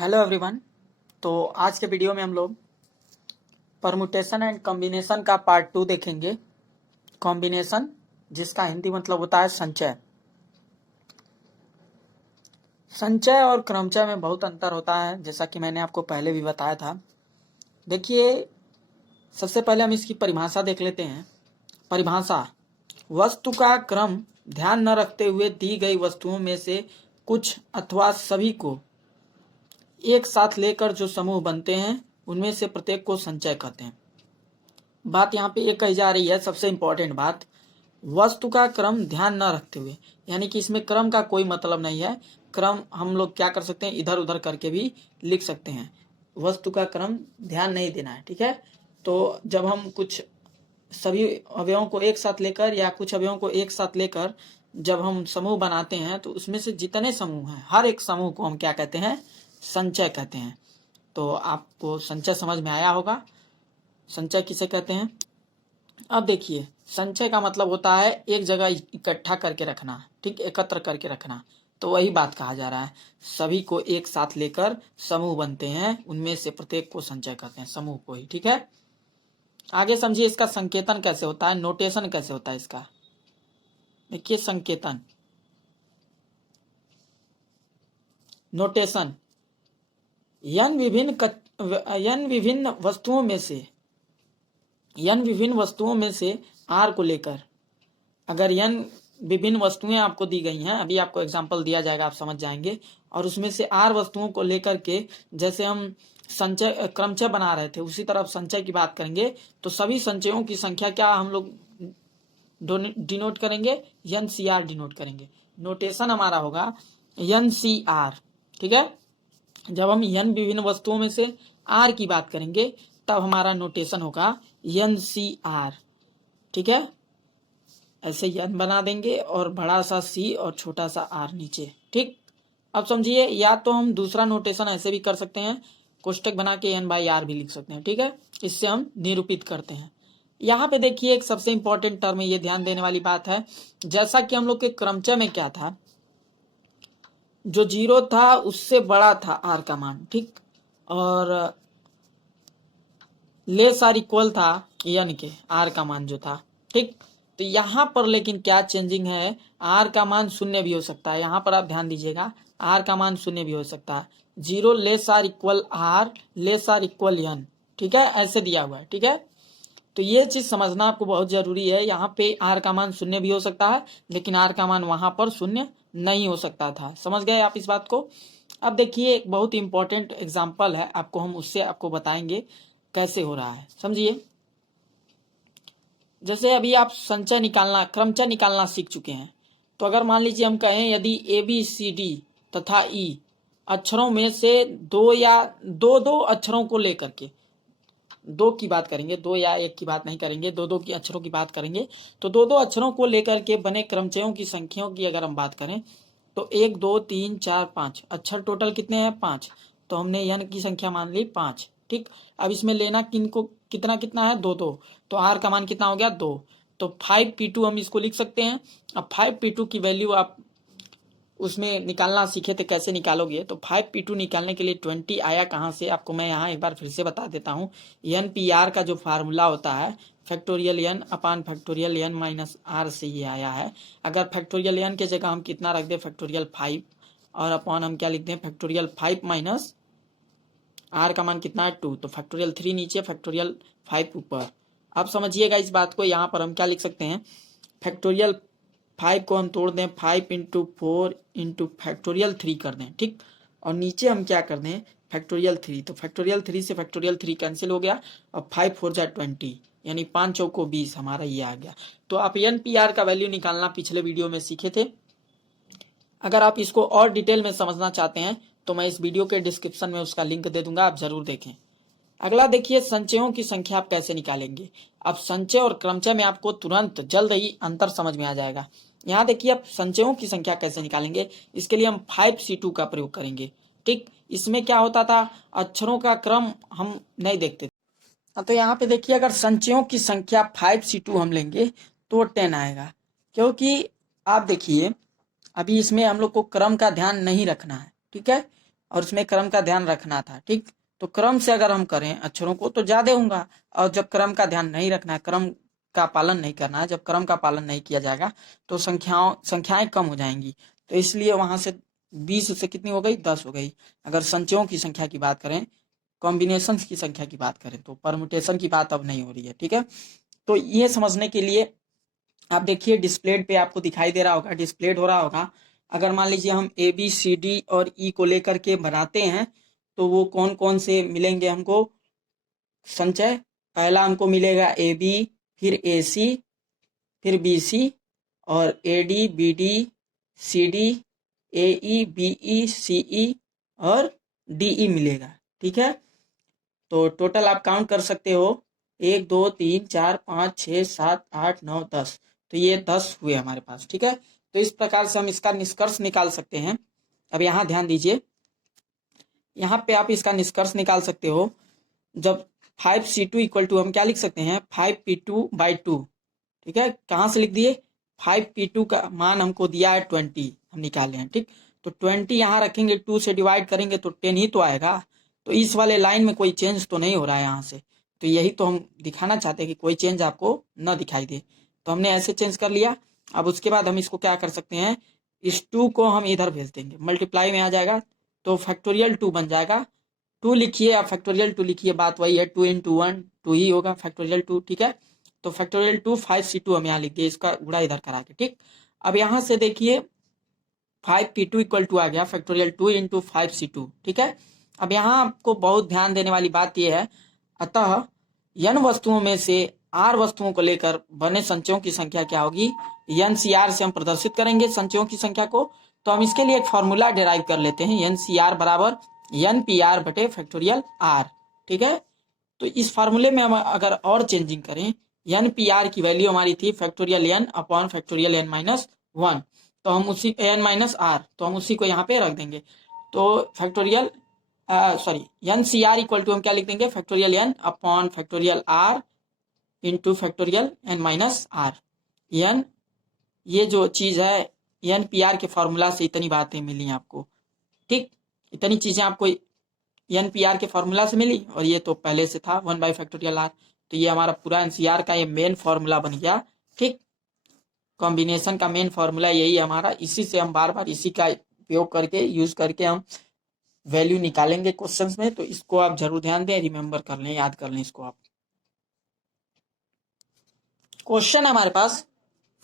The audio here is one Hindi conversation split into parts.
Hello everyone. तो आज के वीडियो में हम लोग परमुटेशन एंड कॉम्बिनेशन का पार्ट 2 देखेंगे। कॉम्बिनेशन जिसका हिंदी मतलब होता है संचय। संचय और क्रमचय में बहुत अंतर होता है, जैसा कि मैंने आपको पहले भी बताया था। देखिए, सबसे पहले हम इसकी परिभाषा देख लेते हैं। परिभाषा: वस्तु का क्रम ध्यान न रखते हुए दी गई वस्तुओं में से कुछ अथवा सभी को एक साथ लेकर जो समूह बनते हैं उनमें से प्रत्येक को संचय कहते हैं। बात यहाँ पे ये कही जा रही है, सबसे इंपॉर्टेंट बात, वस्तु का क्रम ध्यान न रखते हुए, यानी कि इसमें क्रम का कोई मतलब नहीं है। क्रम हम लोग क्या कर सकते हैं, इधर उधर करके भी लिख सकते हैं। वस्तु का क्रम ध्यान नहीं देना है, ठीक है। तो जब हम कुछ सभी अवयवों को एक साथ लेकर या कुछ अवयवों को एक साथ लेकर जब हम समूह बनाते हैं तो उसमें से जितने समूह हैं हर एक समूह को हम क्या कहते हैं, संचय कहते हैं। तो आपको संचय समझ में आया होगा, संचय किसे कहते हैं। अब देखिए, संचय का मतलब होता है एक जगह इकट्ठा करके रखना, ठीक, एकत्र करके रखना। तो वही बात कहा जा रहा है, सभी को एक साथ लेकर समूह बनते हैं, उनमें से प्रत्येक को संचय कहते हैं, समूह को ही, ठीक है। आगे समझिए इसका संकेतन कैसे होता है, नोटेशन कैसे होता है इसका। देखिए संकेतन, नोटेशन, यन विभिन्न वस्तुओं में से आर को लेकर, अगर यन विभिन्न वस्तुएं आपको दी गई हैं, अभी आपको एग्जांपल दिया जाएगा, आप समझ जाएंगे, और उसमें से आर वस्तुओं को लेकर के जैसे हम संचय क्रमचय बना रहे थे, उसी तरह संचय की बात करेंगे तो सभी संचयों की संख्या क्या हम लोग डिनोट करेंगे, एन सी आर डिनोट करेंगे। नोटेशन हमारा होगा एन सी आर, ठीक है। जब हम एन विभिन्न वस्तुओं में से आर की बात करेंगे तब हमारा नोटेशन होगा एन सी आर, ठीक है। ऐसे एन बना देंगे और बड़ा सा सी और छोटा सा आर नीचे, ठीक। अब समझिए, या तो हम दूसरा नोटेशन ऐसे भी कर सकते हैं, कोष्टक बना के एन बाई आर भी लिख सकते हैं, ठीक है। इससे हम निरूपित करते हैं। यहाँ पे देखिए एक सबसे इंपॉर्टेंट टर्म है, ये ध्यान देने वाली बात है। जैसा कि हम लोग के क्रमचय में क्या था, जो 0 था उससे बड़ा था आर का मान, ठीक, और लेस आर इक्वल था एन के, आर का मान जो था, ठीक। तो यहाँ पर लेकिन क्या चेंजिंग है, आर का मान 0 भी हो सकता है। यहाँ पर आप ध्यान दीजिएगा, आर का मान 0 भी हो सकता है। 0 less or equal r, less or equal n, ठीक है, ऐसे दिया हुआ है, ठीक है। तो ये चीज समझना आपको बहुत जरूरी है। यहाँ पे आर का मान 0 भी हो सकता है, लेकिन आर का मान वहां पर 0 नहीं हो सकता था। समझ गए आप इस बात को। अब देखिए एक बहुत इंपॉर्टेंट एग्जाम्पल है, आपको हम उससे आपको बताएंगे कैसे हो रहा है, समझिए। जैसे अभी आप संचय निकालना, क्रमचय निकालना सीख चुके हैं, तो अगर मान लीजिए हम कहें यदि ए बी सी डी तथा ई अक्षरों में से दो या दो अक्षरों को लेकर के, दो की बात करेंगे, दो या एक की बात नहीं करेंगे, दो की अक्षरों की बात करेंगे, तो दो अक्षरों को लेकर के बने क्रमचयों की संख्याओं की अगर हम बात करें तो 1 2 3 4 5 अक्षर टोटल कितने हैं, 5। तो हमने यन की संख्या मान ली 5, ठीक। अब इसमें लेना किनको कितना कितना है, 2 तो आर का मान कितना हो गया, 2। तो 5p2 हम इसको लिख सकते हैं। अब 5p2 की वैल्यू आप उसमें निकालना सीखे थे, कैसे निकालोगे, तो 5p2 निकालने के लिए 20 आया कहाँ से, आपको मैं यहाँ एक बार फिर से बता देता हूँ। एन पी आर का जो फार्मूला होता है, factorial n upon factorial n minus r से ये आया है। अगर फैक्टोरियल एन के जगह हम कितना रख दें, फैक्टोरियल 5, और अपॉन हम क्या लिख दें, फैक्टोरियल 5 माइनस आर का मान कितना है, 2, तो फैक्टोरियल 3 नीचे, फैक्टोरियल 5 ऊपर। अब समझिएगा इस बात को, यहाँ पर हम क्या लिख सकते हैं, फैक्टोरियल 5 को हम तोड़ दें, 5 इंटू 4 इंटू फैक्टोरियल 3 कर दें, ठीक, और नीचे हम क्या कर दें, फैक्टोरियल 3, तो फैक्टोरियल 3 से फैक्टोरियल 3 कैंसिल हो गया, और 5 4 जा 20, यानी 5 चौको 20 हमारा ये आ गया। तो आप एन पी आर का वैल्यू निकालना पिछले वीडियो में सीखे थे। अगर आप इसको और डिटेल में समझना चाहते हैं तो मैं इस वीडियो के डिस्क्रिप्शन में उसका लिंक दे दूंगा, आप जरूर देखें। अगला देखिए, संचयों की संख्या आप कैसे निकालेंगे। अब संचय और क्रमचय में आपको तुरंत जल्द ही अंतर समझ में आ जाएगा। यहाँ देखिए, आप संचयों की संख्या कैसे निकालेंगे, इसके लिए हम 5c2 का प्रयोग करेंगे, ठीक। इसमें क्या होता था, अक्षरों का क्रम हम नहीं देखते थे। तो यहाँ पे देखिए, अगर संचयों की संख्या 5c2 हम लेंगे तो 10 आएगा, क्योंकि आप देखिए अभी इसमें हम लोग को क्रम का ध्यान नहीं रखना है, ठीक है। और उसमें क्रम का ध्यान रखना था। ठीक, तो क्रम से अगर हम करें अक्षरों को तो ज्यादा होगा, और जब क्रम का ध्यान नहीं रखना है, क्रम का पालन नहीं करना है, जब क्रम का पालन नहीं किया जाएगा तो संख्याएं कम हो जाएंगी। तो इसलिए वहां से 20 से कितनी हो गई, 10 हो गई। अगर संचयों की संख्या की बात करें, कॉम्बिनेशन की संख्या की बात करें, तो परमुटेशन की बात अब नहीं हो रही है। ठीक है, तो ये समझने के लिए आप देखिए डिस्प्लेड पे आपको दिखाई दे रहा होगा, डिस्प्लेड हो रहा होगा। अगर मान लीजिए हम ए बी सी डी और ई को लेकर के बनाते हैं तो वो कौन कौन से मिलेंगे हमको संचय। पहला हमको मिलेगा ए बी, फिर ए सी, फिर बी सी, और A D, B D, C D, A E, B E, C E और डी ई मिलेगा। ठीक है, तो टोटल आप काउंट कर सकते हो 1 2 3 4 5 6 7 8 9 10। तो ये 10 हुए हमारे पास। ठीक है, तो इस प्रकार से हम इसका निष्कर्ष निकाल सकते हैं। अब यहाँ ध्यान दीजिए, यहाँ पे आप इसका निष्कर्ष निकाल सकते हो। जब 5C2 इक्वल टू हम क्या लिख सकते हैं 5P2/2। ठीक है, कहाँ से लिख दिए, 5P2 का मान हमको दिया है 20, हम निकाले हैं। ठीक, तो 20 यहाँ रखेंगे, 2 से डिवाइड करेंगे तो 10 ही तो आएगा। तो इस वाले लाइन में कोई चेंज तो नहीं हो रहा है यहाँ से, तो यही तो हम दिखाना चाहते हैं कि कोई चेंज आपको न दिखाई दे। तो हमने ऐसे चेंज कर लिया। अब उसके बाद हम इसको क्या कर सकते हैं, इस 2 को हम इधर भेज देंगे, मल्टीप्लाई में आ जाएगा तो फैक्टोरियल 2 बन जाएगा। 2 लिखिए या फैक्टोरियल 2 लिखिए, बात वही है, 2 × 1 2 ही होगा फैक्टोरियल 2। ठीक है, तो फैक्टोरियल 2 5C2 हम यहाँ लिख दिए, इसका गुणा इधर करा के। ठीक, अब यहाँ से देखिए 5P2 इक्वल टू आ गया फैक्टोरियल 2 × 5C2। ठीक है, अब यहाँ आपको बहुत ध्यान देने वाली बात यह है, अतः n वस्तुओं में से r वस्तुओं को लेकर बने संचयों की संख्या क्या होगी, NCR से हम प्रदर्शित करेंगे संचयों की संख्या को। तो हम इसके लिए एक फॉर्मूला डिराइव कर लेते हैं, NCR बराबर NPR बटे फैक्टोरियल R। ठीक है, तो इस फार्मूले में हम अगर और चेंजिंग करें, NPR की वैल्यू हमारी थी factorial n upon factorial n-1, तो हम उसी n-r, तो हम उसी को यहाँ पे रख देंगे। तो फैक्टोरियल NCR इक्वल टू हम क्या लिख देंगे, factorial n upon factorial r into factorial n-r। n ये जो चीज़ है NPR के फॉर्मूला से इतनी बातें मिली आपको। ठीक, इतनी चीज़ें आपको NPR के फॉर्मूला से मिली, और ये तो पहले से था 1/फैक्टोरियल r। तो ये हमारा पूरा NCR का ये मेन फॉर्मूला बन गया। ठीक, कॉम्बिनेशन का मेन फॉर्मूला यही है हमारा, इसी से हम बार बार इसी का उपयोग करके यूज करके हम वैल्यू निकालेंगे क्वेश्चंस में। तो इसको आप जरूर ध्यान दें, रिमेंबर कर लें, याद कर लें इसको आप। क्वेश्चन हमारे पास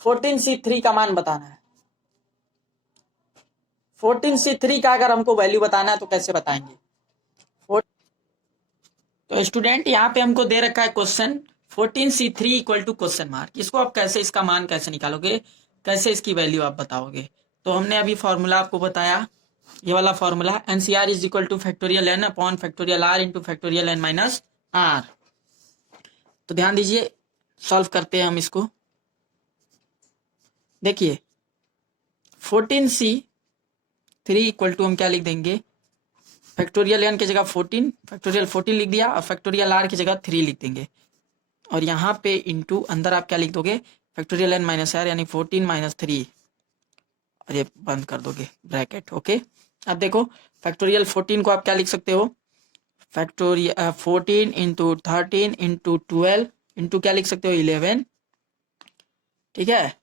14C3 का मान बताना है। 14C3 का अगर हमको वैल्यू बताना है तो कैसे बताएंगे। तो स्टूडेंट यहाँ पे हमको दे रखा है question 14C3 equal to question mark. इसको आप कैसे, इसका मान कैसे निकालोगे, कैसे इसकी वैल्यू आप बताओगे। तो हमने अभी फॉर्मूला आपको बताया, ये वाला formula NCR is equal two factorial n upon factorial r into factorial n-r। तो ध्यान दीजिए, सॉल्व करते हैं हम इसको। देखिए 14C3 इक्वल टू हम क्या लिख देंगे, फैक्टोरियल n की जगह 14, फैक्टोरियल 14 लिख दिया, और फैक्टोरियल r की जगह 3 लिख देंगे। और यहाँ पे इंटू अंदर आप क्या लिख दोगे, फैक्टोरियल n-r यानी 14 - 3, और ये बंद कर दोगे ब्रैकेट। ओके, अब देखो फैक्टोरियल 14 को आप क्या लिख सकते हो, फैक्टोरियल 14 × 13 × 12 इंटू क्या लिख सकते हो 11। ठीक है,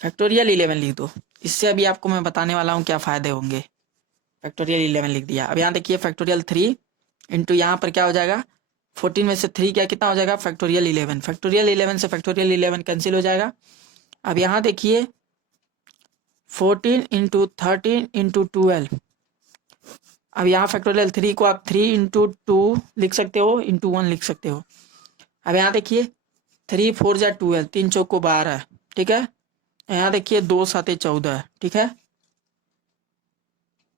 फैक्टोरियल 11 लिख दो। इससे अभी आपको मैं बताने वाला हूँ क्या फायदे होंगे। फैक्टोरियल 11 लिख दिया। अब यहाँ देखिए फैक्टोरियल 3 इंटू यहाँ पर क्या हो जाएगा, 14 में से 3 क्या कितना हो जाएगा, फैक्टोरियल 11। फैक्टोरियल 11 से फैक्टोरियल 11 कैंसिल हो जाएगा। अब यहाँ देखिए 14 × 13 × 12। अब यहाँ फैक्टोरियल 3 को आप 3 × 2 लिख सकते हो, इंटू 1 लिख सकते हो। अब यहाँ देखिए 3 4 जा 12, 3 चौको 12। ठीक है, यहाँ देखिए 2 7 14। ठीक है,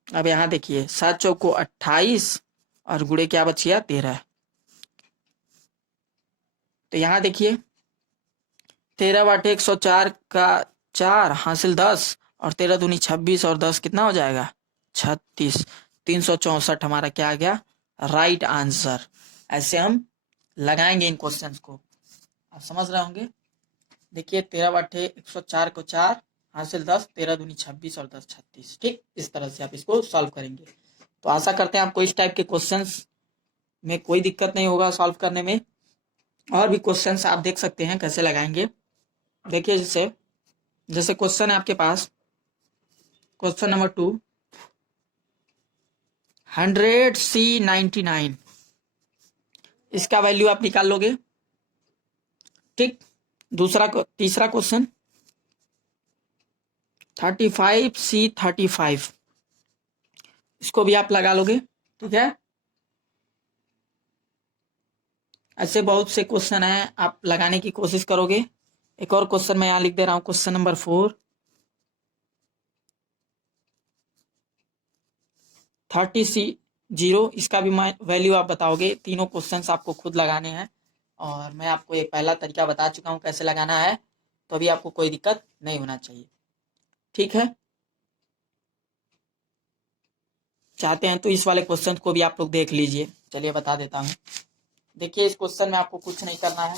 अब यहाँ देखिए 7 चौको 28 और गुणे क्या बच गया 13। तो यहाँ देखिए 13 बटे 104 का 4 हासिल 10, और 13 दूनी 26 और 10 कितना हो जाएगा 36। 364 हमारा क्या आ गया राइट आंसर। ऐसे हम लगाएंगे इन क्वेश्चंस को, आप समझ रहे होंगे। देखिए 13 बटे 104 को 4 हासिल 10, 13 दूनी 26 और 10 36। ठीक, इस तरह से आप इसको सॉल्व करेंगे। तो आशा करते हैं आपको इस टाइप के क्वेश्चंस में कोई दिक्कत नहीं होगा सॉल्व करने में। और भी क्वेश्चंस आप देख सकते हैं कैसे लगाएंगे। देखिए जैसे क्वेश्चन है आपके पास, क्वेश्चन नंबर 2, 100C99, इसका वैल्यू आप निकाल लोगे। ठीक, तीसरा क्वेश्चन 35C35, इसको भी आप लगा लोगे। ठीक है, ऐसे बहुत से क्वेश्चन हैं, आप लगाने की कोशिश करोगे। एक और क्वेश्चन मैं यहाँ लिख दे रहा हूँ, क्वेश्चन नंबर 4, 30C0, इसका भी वैल्यू आप बताओगे। तीनों क्वेश्चंस आपको खुद लगाने हैं और मैं आपको एक पहला तरीका बता चुका हूँ कैसे लगाना है, तो अभी आपको कोई दिक्कत नहीं होना चाहिए। ठीक है, चाहते हैं तो इस वाले क्वेश्चन को भी आप लोग देख लीजिए। चलिए बता देता हूँ। देखिए इस क्वेश्चन में आपको कुछ नहीं करना है।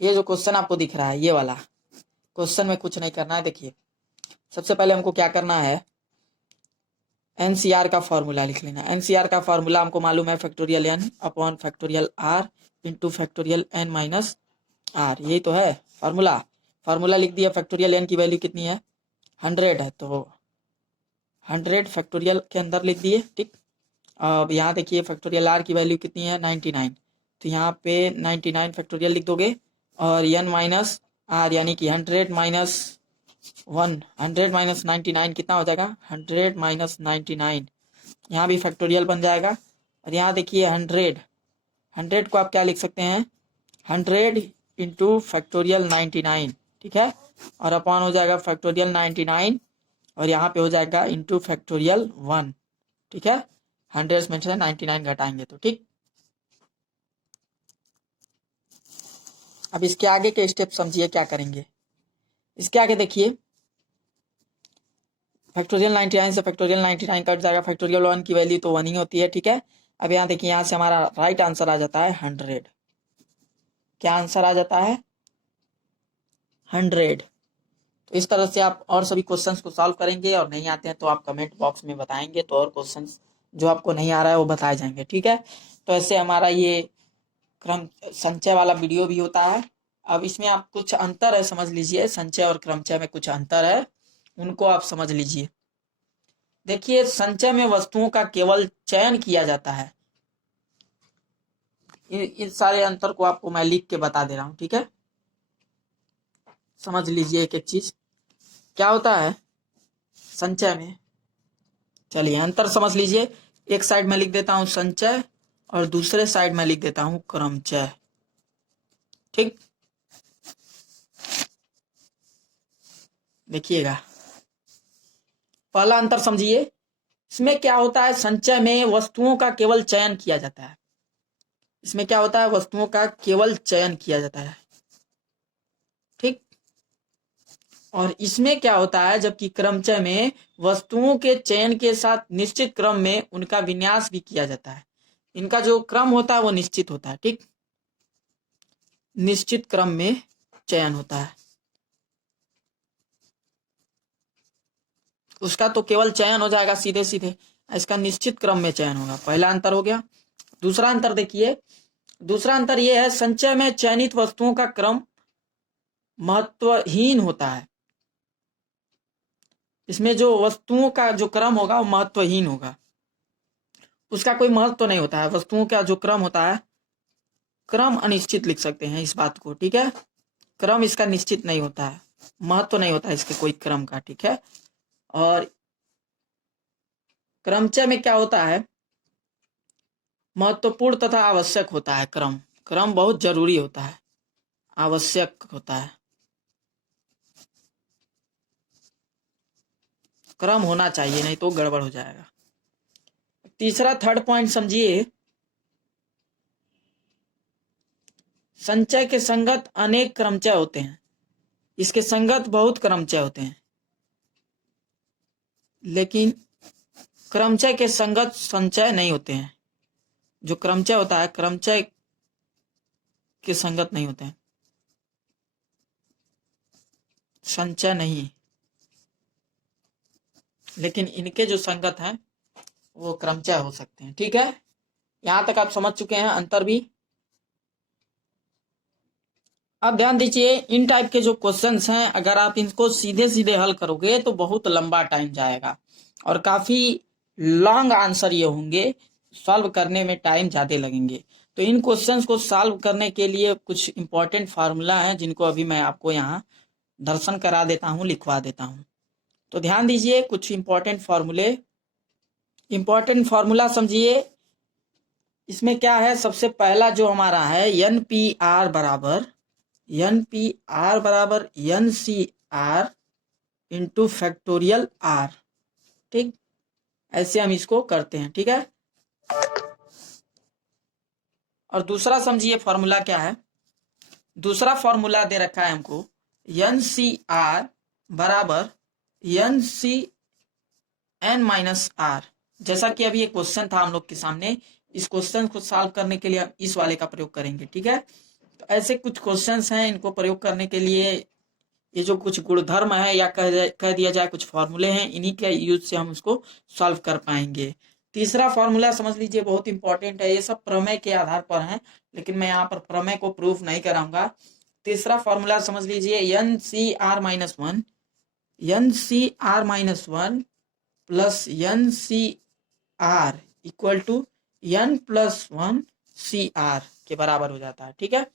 ये जो क्वेश्चन आपको दिख रहा है, ये वाला क्वेश्चन में कुछ नहीं करना है। देखिए सबसे पहले हमको क्या करना है, एनसीआर का फॉर्मूला लिख लेना। एनसीआर का फॉर्मूला हमको मालूम है, factorial n upon factorial r into factorial n minus r, यही तो है फॉर्मूला। फॉर्मूला लिख दिया। फैक्टोरियल एन की वैल्यू कितनी है, 100 है, तो 100 फैक्टोरियल के अंदर लिख दिए। ठीक, अब यहाँ देखिए फैक्टोरियल आर की वैल्यू कितनी है, 99, तो यहाँ पे 99 फैक्टोरियल लिख दोगे। और एन माइनस आर यानी कि 100 माइनस 1, 100 माइनस 99 कितना हो जाएगा, 100 माइनस 99, यहाँ भी फैक्टोरियल बन जाएगा। और यहाँ देखिए 100 को आप क्या लिख सकते हैं, 100 इंटू फैक्टोरियल 99। ठीक है, और अपॉन हो जाएगा फैक्टोरियल 99 और यहाँ पे हो जाएगा इंटू फैक्टोरियल 1। ठीक है, 100 में से 99 घटाएंगे तो ठीक। अब इसके आगे के स्टेप समझिए क्या करेंगे। इसके आगे देखिए फैक्टोरियल 99 से फैक्टोरियल 99 कट जाएगा, फैक्टोरियल 1 की वैल्यू तो 1 ही होती है। ठीक है, अब यहाँ देखिए यहाँ से हमारा राइट आंसर आ जाता है 100। क्या आंसर आ जाता है, 100। तो इस तरह से आप और सभी क्वेश्चंस को सॉल्व करेंगे, और नहीं आते हैं तो आप कमेंट बॉक्स में बताएंगे, तो और क्वेश्चंस जो आपको नहीं आ रहा है वो बताए जाएंगे। ठीक है, तो ऐसे हमारा ये क्रम संचय वाला वीडियो भी होता है। अब इसमें आप कुछ अंतर है समझ लीजिए, संचय और क्रमचय में कुछ अंतर है, उनको आप समझ लीजिए। देखिए संचय में वस्तुओं का केवल चयन किया जाता है। इस सारे अंतर को आपको मैं लिख के बता दे रहा हूं। ठीक है, समझ लीजिए एक एक चीज क्या होता है संचय में। चलिए अंतर समझ लीजिए। एक साइड में लिख देता हूं संचय और दूसरे साइड में लिख देता हूं क्रमचय। ठीक, देखिएगा पहला अंतर समझिए। इसमें क्या होता है, संचय में वस्तुओं का केवल चयन किया जाता है। इसमें क्या होता है, वस्तुओं का केवल चयन किया जाता है। ठीक, और इसमें क्या होता है, जबकि क्रमचय में वस्तुओं के चयन के साथ निश्चित क्रम में उनका विन्यास भी किया जाता है। इनका जो क्रम होता है वो निश्चित होता है। ठीक, निश्चित क्रम में चयन होता है, उसका तो केवल चयन हो जाएगा सीधे सीधे, इसका निश्चित क्रम में चयन होगा। पहला अंतर हो गया। दूसरा अंतर देखिए, दूसरा अंतर यह है संचय में चयनित वस्तुओं का क्रम महत्वहीन होता है। इसमें जो वस्तुओं का जो क्रम होगा वो महत्वहीन होगा, उसका कोई महत्व नहीं होता है। वस्तुओं का जो क्रम होता है, क्रम अनिश्चित लिख सकते हैं इस बात को। ठीक है, क्रम इसका निश्चित नहीं होता है, महत्व नहीं होता है इसके कोई क्रम का। ठीक है, और क्रमचय में क्या होता है, महत्वपूर्ण तथा आवश्यक होता है। क्रम क्रम बहुत जरूरी होता है, आवश्यक होता है, क्रम होना चाहिए, नहीं तो गड़बड़ हो जाएगा। तीसरा थर्ड पॉइंट समझिए, संचय के संगत अनेक क्रमचय होते हैं। इसके संगत बहुत क्रमचय होते हैं, लेकिन क्रमचय के संगत संचय नहीं होते हैं। जो क्रमचय होता है क्रमचय के संगत नहीं होते हैं। संचय नहीं, लेकिन इनके जो संगत हैं वो क्रमचय हो सकते हैं। ठीक है, यहां तक आप समझ चुके हैं अंतर भी। अब ध्यान दीजिए, इन टाइप के जो क्वेश्चंस हैं अगर आप इनको सीधे सीधे हल करोगे तो बहुत लंबा टाइम जाएगा और काफी लॉन्ग आंसर ये होंगे, सॉल्व करने में टाइम ज्यादा लगेंगे। तो इन क्वेश्चंस को सॉल्व करने के लिए कुछ इंपॉर्टेंट फार्मूला हैं जिनको अभी मैं आपको यहाँ दर्शन करा देता हूँ, लिखवा देता हूँ। तो ध्यान दीजिए, कुछ इंपॉर्टेंट फार्मूला समझिए। इसमें क्या है, सबसे पहला जो हमारा है एन पी आर बराबर n c r into factorial r. ठीक, ऐसे हम इसको करते हैं। ठीक है, और दूसरा समझिए फॉर्मूला क्या है। दूसरा फॉर्मूला दे रखा है हमको एन सी आर बराबर n c n minus r. जैसा कि अभी एक क्वेश्चन था हम लोग के सामने, इस क्वेश्चन को सॉल्व करने के लिए हम इस वाले का प्रयोग करेंगे। ठीक है, तो ऐसे कुछ क्वेश्चंस हैं, इनको प्रयोग करने के लिए ये जो कुछ गुणधर्म है या कह दिया जाए कुछ फॉर्मूले हैं, इन्हीं के यूज से हम उसको सॉल्व कर पाएंगे। तीसरा फॉर्मूला समझ लीजिए, बहुत इंपॉर्टेंट है। ये सब प्रमेय के आधार पर है, लेकिन मैं यहाँ पर प्रमेय को प्रूफ नहीं कराऊंगा। तीसरा फॉर्मूला समझ लीजिए, n c r minus one plus n c r equal to n plus one c r के बराबर हो जाता है। ठीक है,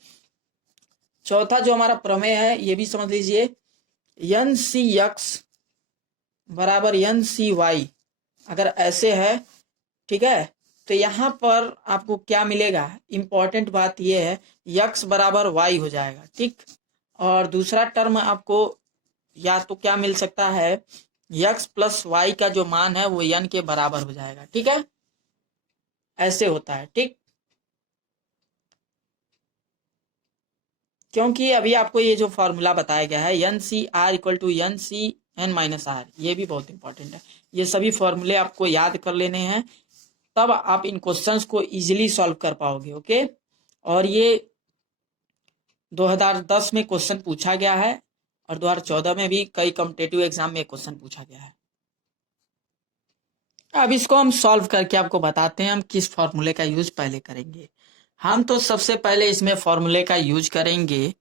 चौथा जो हमारा प्रमेय है ये भी समझ लीजिए, एन सी एक्स बराबर एन सी वाई। अगर ऐसे है, ठीक है, तो यहाँ पर आपको क्या मिलेगा, इंपॉर्टेंट बात ये है, यक्स बराबर वाई हो जाएगा। ठीक, और दूसरा टर्म आपको या तो क्या मिल सकता है, यक्स प्लस वाई का जो मान है वो एन के बराबर हो जाएगा। ठीक है, ऐसे होता है। ठीक, क्योंकि अभी आपको ये जो फॉर्मूला बताया गया है n c r equal to n c n minus r, ये भी बहुत इंपॉर्टेंट है। ये सभी फॉर्मूले आपको याद कर लेने हैं, तब आप इन क्वेश्चंस को इजीली सॉल्व कर पाओगे। ओके, और ये 2010 में क्वेश्चन पूछा गया है और 2014 में भी कई कॉम्पिटिटिव एग्जाम में क्वेश्चन पूछा गया है। अब इसको हम सॉल्व करके आपको बताते हैं हम किस फॉर्मूले का यूज पहले करेंगे। हम तो सबसे पहले इसमें फॉर्मूले का यूज करेंगे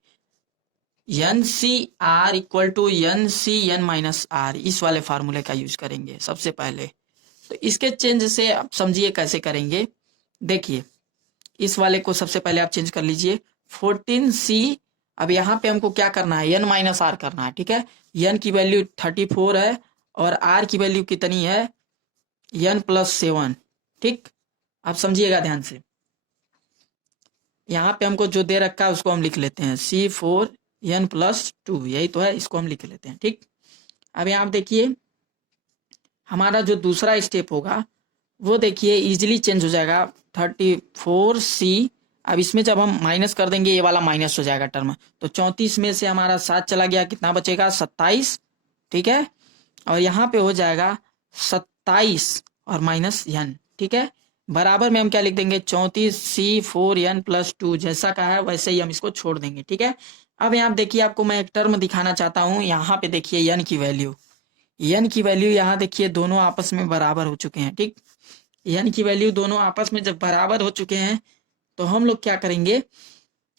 n c r equal to n c n minus r, इस वाले फार्मूले का यूज करेंगे सबसे पहले। तो इसके चेंज से आप समझिए कैसे करेंगे। देखिए, इस वाले को सबसे पहले आप चेंज कर लीजिए 14c। अब यहाँ पे हमको क्या करना है, एन माइनस आर करना है। ठीक है, एन की वैल्यू 34 है और आर की वैल्यू कितनी है, एन प्लस 7। ठीक, आप समझिएगा ध्यान से। यहाँ पे हमको जो दे रखा है उसको हम लिख लेते हैं C4n प्लस 2, यही तो है, इसको हम लिख लेते हैं। ठीक, अब यहाँ देखिए हमारा जो दूसरा स्टेप होगा वो देखिए इजीली चेंज हो जाएगा 34c। अब इसमें जब हम माइनस कर देंगे ये वाला माइनस हो जाएगा टर्म, तो 34 में से हमारा 7 चला गया, कितना बचेगा 27। ठीक है, और यहाँ पे हो जाएगा 27 और माइनस n। ठीक है, बराबर में हम क्या लिख देंगे 34c4n प्लस 2, जैसा का है वैसे ही हम इसको छोड़ देंगे। ठीक है, अब यहाँ देखिए आपको मैं एक टर्म दिखाना चाहता हूँ। यहाँ पे देखिए n की वैल्यू यहाँ देखिए दोनों आपस में बराबर हो चुके हैं। ठीक, n की वैल्यू दोनों आपस में जब बराबर हो चुके हैं तो हम लोग क्या करेंगे,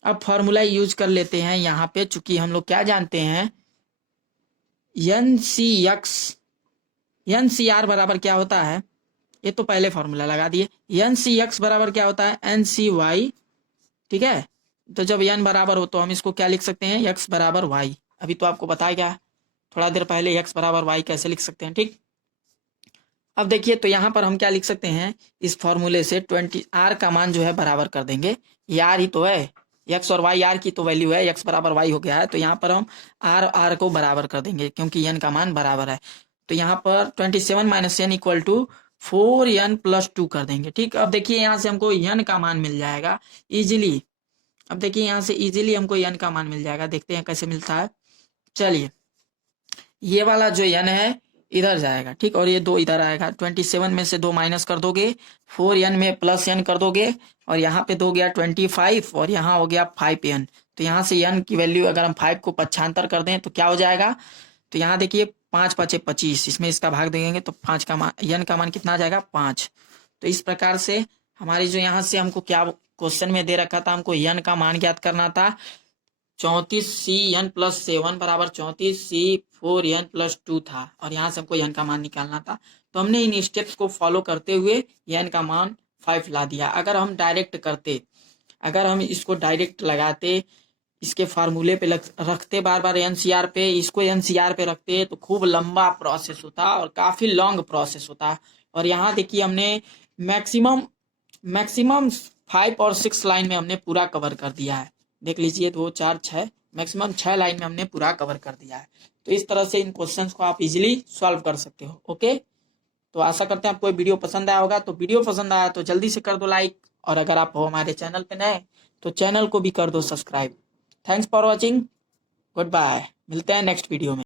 अब फॉर्मूला यूज कर लेते हैं। यहाँ पे चूंकि हम लोग क्या जानते हैं, एन सी आर बराबर क्या होता है, ये तो पहले फॉर्मूला लगा दिए। एन सी एक्स बराबर क्या होता है, एन सी वाई। ठीक है, तो जब एन बराबर हो तो हम इसको क्या लिख सकते हैं, एक्स बराबर वाई। अभी तो आपको बताया गया थोड़ा देर पहले एक्स बराबर वाई कैसे लिख सकते हैं। ठीक, अब देखिए तो यहाँ पर हम क्या लिख सकते हैं, इस फॉर्मूले से 20 आर का मान जो है बराबर कर देंगे। ये आर ही तो है, एक्स और वाई आर की तो वैल्यू है, एक्स बराबर वाई हो गया है, तो यहाँ पर हम आर को बराबर कर देंगे क्योंकि एन का मान बराबर है। तो यहाँ पर 27 minus n equal to 4n plus 2 कर देंगे। ठीक, अब देखिए यहाँ से हमको n का मान मिल जाएगा इजीली। अब देखिए यहाँ से इजीली हमको n का मान मिल जाएगा, देखते हैं कैसे मिलता है। चलिए, ये वाला जो n है इधर जाएगा, ठीक। और ये 2 इधर आएगा। 27 में से 2 माइनस कर दोगे, 4n में प्लस n कर दोगे, और यहाँ पे 2 गया 25 और यहाँ हो गया 5n। तो यहाँ से n की वैल्यू अगर हम 5 को पक्षांतर कर दें तो क्या हो जाएगा, तो यहाँ देखिए 5 5 25, इसमें इसका भाग देंगे तो 5 का मान, n का मान कितना आ जाएगा 5। तो इस प्रकार से हमारी जो यहाँ से हमको क्या क्वेश्चन में दे रखा था, हमको n का मान ज्ञात करना था। 34cn + 7 बराबर 34c4n + 2 था, और यहाँ से हमको n का मान निकालना था। तो हमने इन स्टेप्स को फॉलो करते हुए n का मान 5 ला दिया। अगर हम डायरेक्ट करते, अगर हम इसको डायरेक्ट लगाते, इसके फार्मूले पे रखते बार बार एनसीआर पे, इसको एनसीआर पे रखते तो खूब लंबा प्रोसेस होता और काफ़ी लॉन्ग प्रोसेस होता। और यहाँ देखिए हमने मैक्सिमम 5 और 6 लाइन में हमने पूरा कवर कर दिया है। देख लीजिए 2 4 6, मैक्सिमम 6 लाइन में हमने पूरा कवर कर दिया है। तो इस तरह से इन क्वेश्चंस को आप इजीली सॉल्व कर सकते हो। ओके, तो आशा करते हैं आपको ये वीडियो पसंद आया होगा। तो वीडियो पसंद आया तो जल्दी से कर दो लाइक, और अगर आप हो हमारे चैनल पे नए तो चैनल को भी कर दो subscribe. Thanks for watching, good bye, मिलते हैं नेक्स्ट वीडियो में।